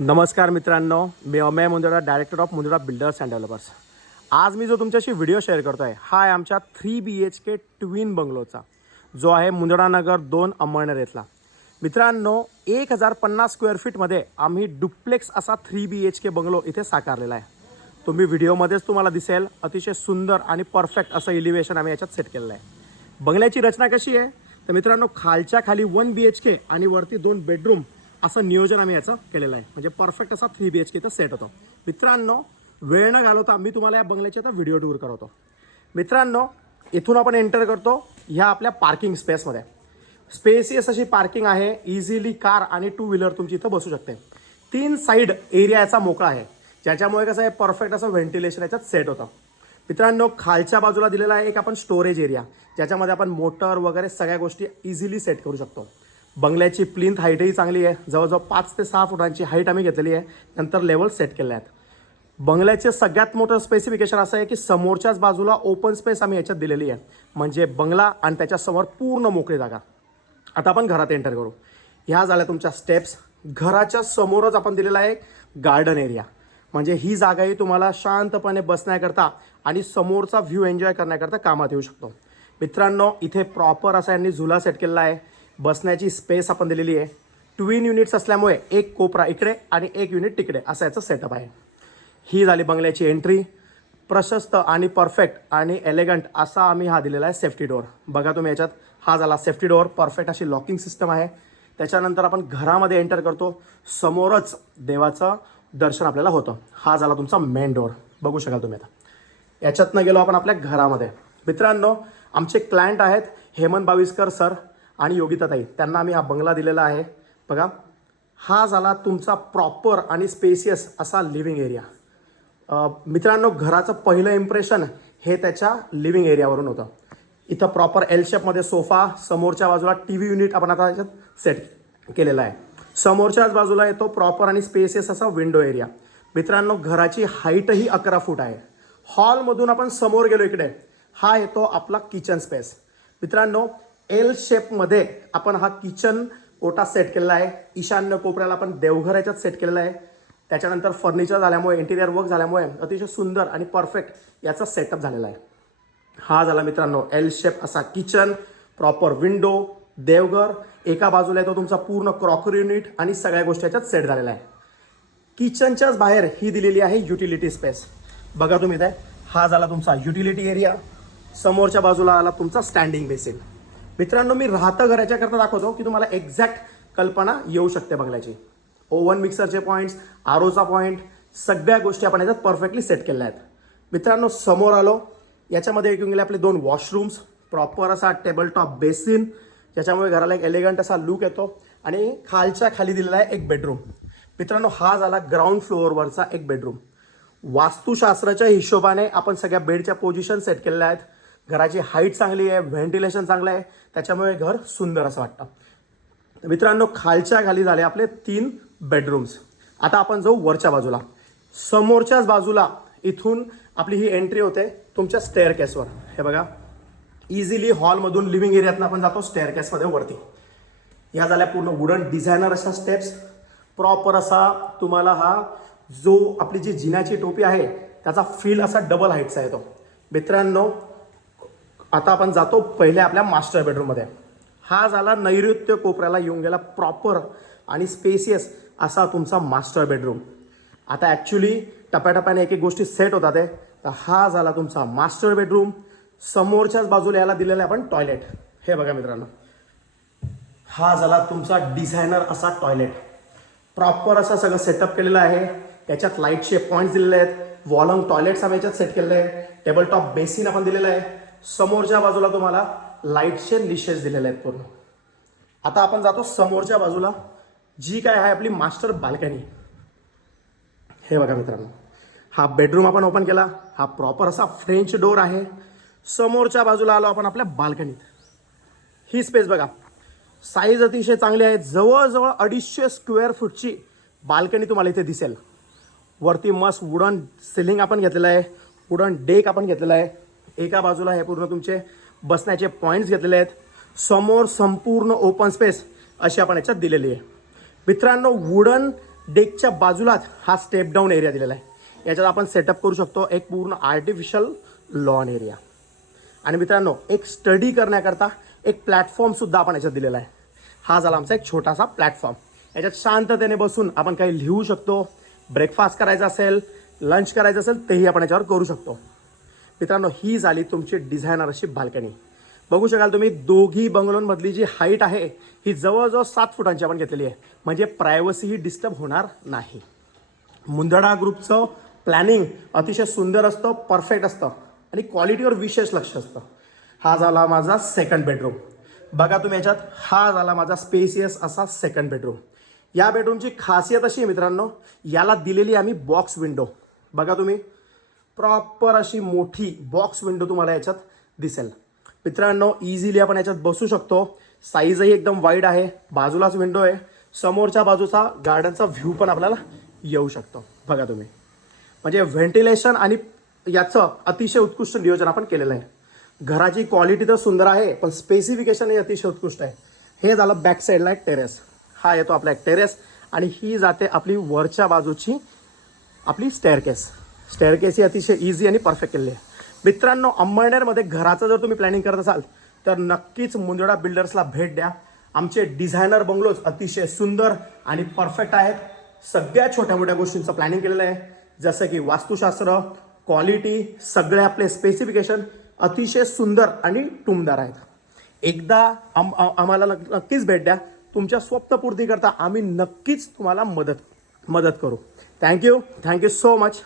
नमस्कार मित्रांनो, मी Amey Mundada, director of Mundada builders and developers. आज मी जो तुमच्याशी व्हिडिओ शेअर करतो आहे हा आहे आमच्या 3 BHK ट्विन बंगलोचा, जो आहे मुंदडा नगर 2 अमळनेर येथला. मित्रांनो, 1050 स्क्वेअर फीटमध्ये आम्ही डुप्लेक्स असा 3 BHK बंगलो इथे साकारलेला आहे. तुम्ही व्हिडिओमध्येच तुम्हाला दिसेल, अतिशय सुंदर आणि परफेक्ट असं एलिव्हेशन आम्ही याच्यात सेट केलेलं आहे. बंगल्याची रचना कशी आहे तर मित्रांनो, खालच्या खाली 1 BHK आणि वरती 2 बेडरूम असं नियोजन आम्ही याचं केलेलं आहे. म्हणजे परफेक्ट असा 3 BHKचा सेट होतो. मित्रांनो, वेळ न घालवता मी तुम्हाला या बंगल्याची आता व्हिडिओ टूर करवतो. मित्रांनो, इथून आपण एंटर करतो ह्या आपल्या पार्किंग स्पेसमध्ये. स्पेसियस अशी पार्किंग आहे, इझिली कार आणि 2 व्हीलर तुमची इथं बसू शकते. 3 साईड एरिया याचा मोकळा आहे, ज्याच्यामुळे कसं आहे परफेक्ट असं व्हेंटिलेशन याच्यात सेट होतं. मित्रांनो, खालच्या बाजूला दिलेला आहे एक आपण स्टोरेज एरिया, ज्याच्यामध्ये आपण मोटर वगैरे सगळ्या गोष्टी इझिली सेट करू शकतो. बंगल्याची प्लिंथ हाईटही चांगली आहे, जवळजवळ 5 ते 6 फुटांची हाईट आम्ही घेतलेली आहे. नंतर लेवल सेट केले आहेत. बंगल्याचे सगळ्यात मोठं स्पेसिफिकेशन असं आहे की समोरच्याच बाजूला ओपन स्पेस आम्ही याच्यात दिलेली आहे, म्हणजे बंगला आणि त्याच्यासमोर पूर्ण मोकळी जागा. आता आपण घरात एंटर करू. ह्या झाल्या तुमच्या स्टेप्स. घराच्या समोरच आपण दिलेला आहे गार्डन एरिया, म्हणजे ही जागाही तुम्हाला शांतपणे बसण्याकरता आणि समोरचा व्ह्यू एन्जॉय करण्याकरता कामात येऊ शकतो. मित्रांनो, इथे प्रॉपर असा यांनी झुला सेट केलेला आहे. बसण्याची स्पेस आपण दिलेली आहे. ट्विन युनिट्स असल्यामुळे एक कोपरा इकडे आणि एक युनिट तिकडे असं याचं सेटअप आहे. ही झाली बंगल्याची एंट्री. प्रशस्त आणि परफेक्ट आणि एलिगंट असा आम्ही हा दिलेला आहे सेफ्टी डोअर. बघा तुम्ही याच्यात, हा झाला सेफ्टी डोअर. परफेक्ट अशी लॉकिंग सिस्टम आहे. त्याच्यानंतर आपण घरामध्ये एंटर करतो, समोरच देवाचं दर्शन आपल्याला होतं. हा झाला तुमचा मेन डोअर, बघू शकाल तुम्ही. आता याच्यातनं गेलो आपण आपल्या घरामध्ये. मित्रांनो, आमचे क्लायंट आहेत हेमंत बाविस्कर सर आणि योगिताताई. त्यांना आम्ही हा बंगला दिलेला आहे. बघा, हा झाला तुमचा प्रॉपर आणि स्पेसियस असा लिव्हिंग एरिया. मित्रांनो, घराचं पहिलं इम्प्रेशन हे त्याच्या लिव्हिंग एरियावरून होतं. इथं प्रॉपर एल शेपमध्ये सोफा, समोरच्या बाजूला TV युनिट आपण आता याच्यात सेट केलेला आहे. समोरच्याच बाजूला येतो प्रॉपर आणि स्पेसियस असा विंडो एरिया. मित्रांनो, घराची हाईटही 11 फूट आहे. हॉलमधून आपण समोर गेलो इकडे, हा येतो आपला किचन स्पेस. मित्रांनो, एल शेपमध्ये आपण हा किचन ओटा सेट केलेला आहे. ईशान्य कोपऱ्याला आपण देवघर याच्यात सेट केलेला आहे. त्याच्यानंतर फर्निचर झाल्यामुळे, इंटिरियर वर्क झाल्यामुळे अतिशय सुंदर आणि परफेक्ट याचा सेटअप झालेला आहे. हा झाला मित्रांनो एल शेप असा किचन, प्रॉपर विंडो, देवघर. एका बाजूला येतो तुमचा पूर्ण क्रॉकरी युनिट आणि सगळ्या गोष्टी याच्यात सेट झालेल्या आहे. किचनच्याच बाहेर ही दिलेली आहे युटिलिटी स्पेस. बघा तुम्ही इथे, हा झाला तुमचा युटिलिटी एरिया. समोरच्या बाजूला आला तुमचा स्टँडिंग बेसिन. मित्रांनो, मी राहतं घराच्या करता दाखवतो की तुम्हाला एक्झॅक्ट कल्पना येऊ शकते बंगल्याची. ओव्हन मिक्सरचे पॉईंट्स, आरोचा पॉईंट, सगळ्या गोष्टी आपण याच्यात परफेक्टली सेट केल्या आहेत. मित्रांनो, समोर आलो, याच्यामध्ये येऊन गेले आपले 2 वॉशरूम्स, प्रॉपर असा टेबल टॉप बेसिन, ज्याच्यामुळे घराला एक एलिगंट असा लुक येतो. आणि खालच्या खाली दिलेला आहे एक बेडरूम. मित्रांनो, हा झाला ग्राउंड फ्लोअरवरचा एक बेडरूम. वास्तुशास्त्राच्या हिशोबाने आपण सगळ्या बेडच्या पोझिशन सेट केलेल्या आहेत. घराची हाईट चांगली आहे, व्हेंटिलेशन चांगलं आहे, त्याच्यामुळे घर सुंदर असं वाटतं. मित्रांनो, खालच्या खाली झाले आपले 3 बेडरूम्स. आता आपण जाऊ वरच्या बाजूला. समोरच्याच बाजूला इथून आपली ही एंट्री होते तुमच्या स्टेअरकेसवर. हे बघा, इझिली हॉलमधून लिव्हिंग एरियातून आपण जातो स्टेअरकेसमध्ये वरती. ह्या झाल्या पूर्ण वुडन डिझायनर अशा स्टेप्स. प्रॉपर असा तुम्हाला हा जो आपली जी जिन्याची टोपी आहे त्याचा फील असा डबल हाईटचा येतो. मित्रांनो, आता आपण जातो पहिले आपल्या मास्टर बेडरूममध्ये. हा झाला नैऋत्य कोपऱ्याला येऊन गेला प्रॉपर आणि स्पेसियस असा तुमचा मास्टर बेडरूम. आता ॲक्च्युली टप्प्याटप्प्याने एक एक गोष्टी सेट होतात आहे. तर हा झाला तुमचा मास्टर बेडरूम. समोरच्याच बाजूला याला दिलेलं आहे आपण टॉयलेट. हे बघा मित्रांनो, हा झाला तुमचा डिझायनर असा टॉयलेट. प्रॉपर असा सगळं सेटअप केलेलं आहे. त्याच्यात लाईटचे पॉईंट्स दिलेले आहेत. वॉलंग टॉयलेट्स आम्ही याच्यात सेट केलेले आहे. टेबल टॉप बेसिन आपण दिलेलं आहे. समोरच्या बाजूला तुम्हाला लाईटचे निशेस दिलेले आहेत पूर्ण. आता आपण जातो समोरच्या बाजूला, जी काय आहे आपली मास्टर बाल्कनी. हे बघा मित्रांनो, हा बेडरूम आपण ओपन केला. हा प्रॉपर असा फ्रेंच डोअर आहे. समोरच्या बाजूला आलो आपण आपल्या बाल्कनीत. ही स्पेस बघा, साईज अतिशय चांगली आहे. जवळजवळ 250 स्क्वेअर फूटची बाल्कनी तुम्हाला इथे दिसेल. वरती मस्त वुडन सिलिंग आपण घेतलेलं आहे, वुडन डेक आपण घेतलेला आहे. एका बाजूला हे पूर्ण तुमचे बसण्याचे पॉईंट्स घेतलेले आहेत. समोर संपूर्ण ओपन स्पेस अशी आपण याच्यात दिलेली आहे. मित्रांनो, वुडन डेकच्या बाजूलाच हा स्टेप डाऊन एरिया दिलेला आहे. याच्यात आपण सेटअप करू शकतो एक पूर्ण आर्टिफिशियल लॉन एरिया. आणि मित्रांनो, एक स्टडी करण्याकरता एक प्लॅटफॉर्मसुद्धा आपण याच्यात दिलेला आहे. हा झाला आमचा एक छोटासा प्लॅटफॉर्म. याच्यात शांततेने बसून आपण काही लिहू शकतो. ब्रेकफास्ट करायचा असेल, लंच करायचं असेल, तेही आपण याच्यावर करू शकतो. मित्रांनो, ही झाली तुमची डिझायनर अशी बाल्कनी. बघू शकाल तुम्ही, दोघी बंगलोंमधली जी हाईट आहे ही जवळजवळ 7 फुटांची आपण घेतलेली आहे. म्हणजे प्रायव्हसी ही डिस्टर्ब होणार नाही. मुंदडा ग्रुपचं प्लॅनिंग अतिशय सुंदर असतं, परफेक्ट असतं आणि क्वालिटीवर विशेष लक्ष असतं. हा झाला माझा सेकंड बेडरूम. बघा तुम्ही याच्यात, हा झाला माझा स्पेसियस असा सेकंड बेडरूम. या बेडरूमची खासियत अशी आहे मित्रांनो, याला दिलेली आम्ही बॉक्स विंडो. बघा तुम्ही, प्रॉपर अशी मोठी बॉक्स विंडो तुम्हाला याच्यात दिसेल. मित्रांनो, इझिली आपण याच्यात बसू शकतो. साईजही एकदम वाईड आहे. बाजूलाच विंडो आहे. समोरच्या बाजूचा गार्डनचा व्ह्यू पण आपल्याला येऊ शकतो. बघा तुम्ही, म्हणजे व्हेंटिलेशन आणि याचं अतिशय उत्कृष्ट नियोजन आपण केलेलं आहे. घराची क्वालिटी तर सुंदर आहे, पण स्पेसिफिकेशनही अतिशय उत्कृष्ट आहे. हे झालं बॅक साईडला एक टेरेस. हा येतो आपला एक टेरेस आणि ही जाते आपली वरच्या बाजूची आपली स्टेअरकेस. स्टेअरकेस ही अतिशय इझी आणि परफेक्ट केलेली आहे. मित्रांनो, अंमळनेरमध्ये घराचं जर तुम्ही प्लॅनिंग करत असाल तर नक्कीच मुंदडा बिल्डर्सला भेट द्या. आमचे डिझायनर बंगलोज अतिशय सुंदर आणि परफेक्ट आहेत. सगळ्या छोट्या मोठ्या गोष्टींचं प्लॅनिंग केलेलं आहे, जसं की वास्तुशास्त्र, क्वालिटी, सगळे आपले स्पेसिफिकेशन अतिशय सुंदर आणि टुमदार आहेत. एकदा आम्हाला नक्कीच भेट द्या. तुमच्या स्वप्नपूर्तीकरता आम्ही नक्कीच तुम्हाला मदत करू. Thank you so much.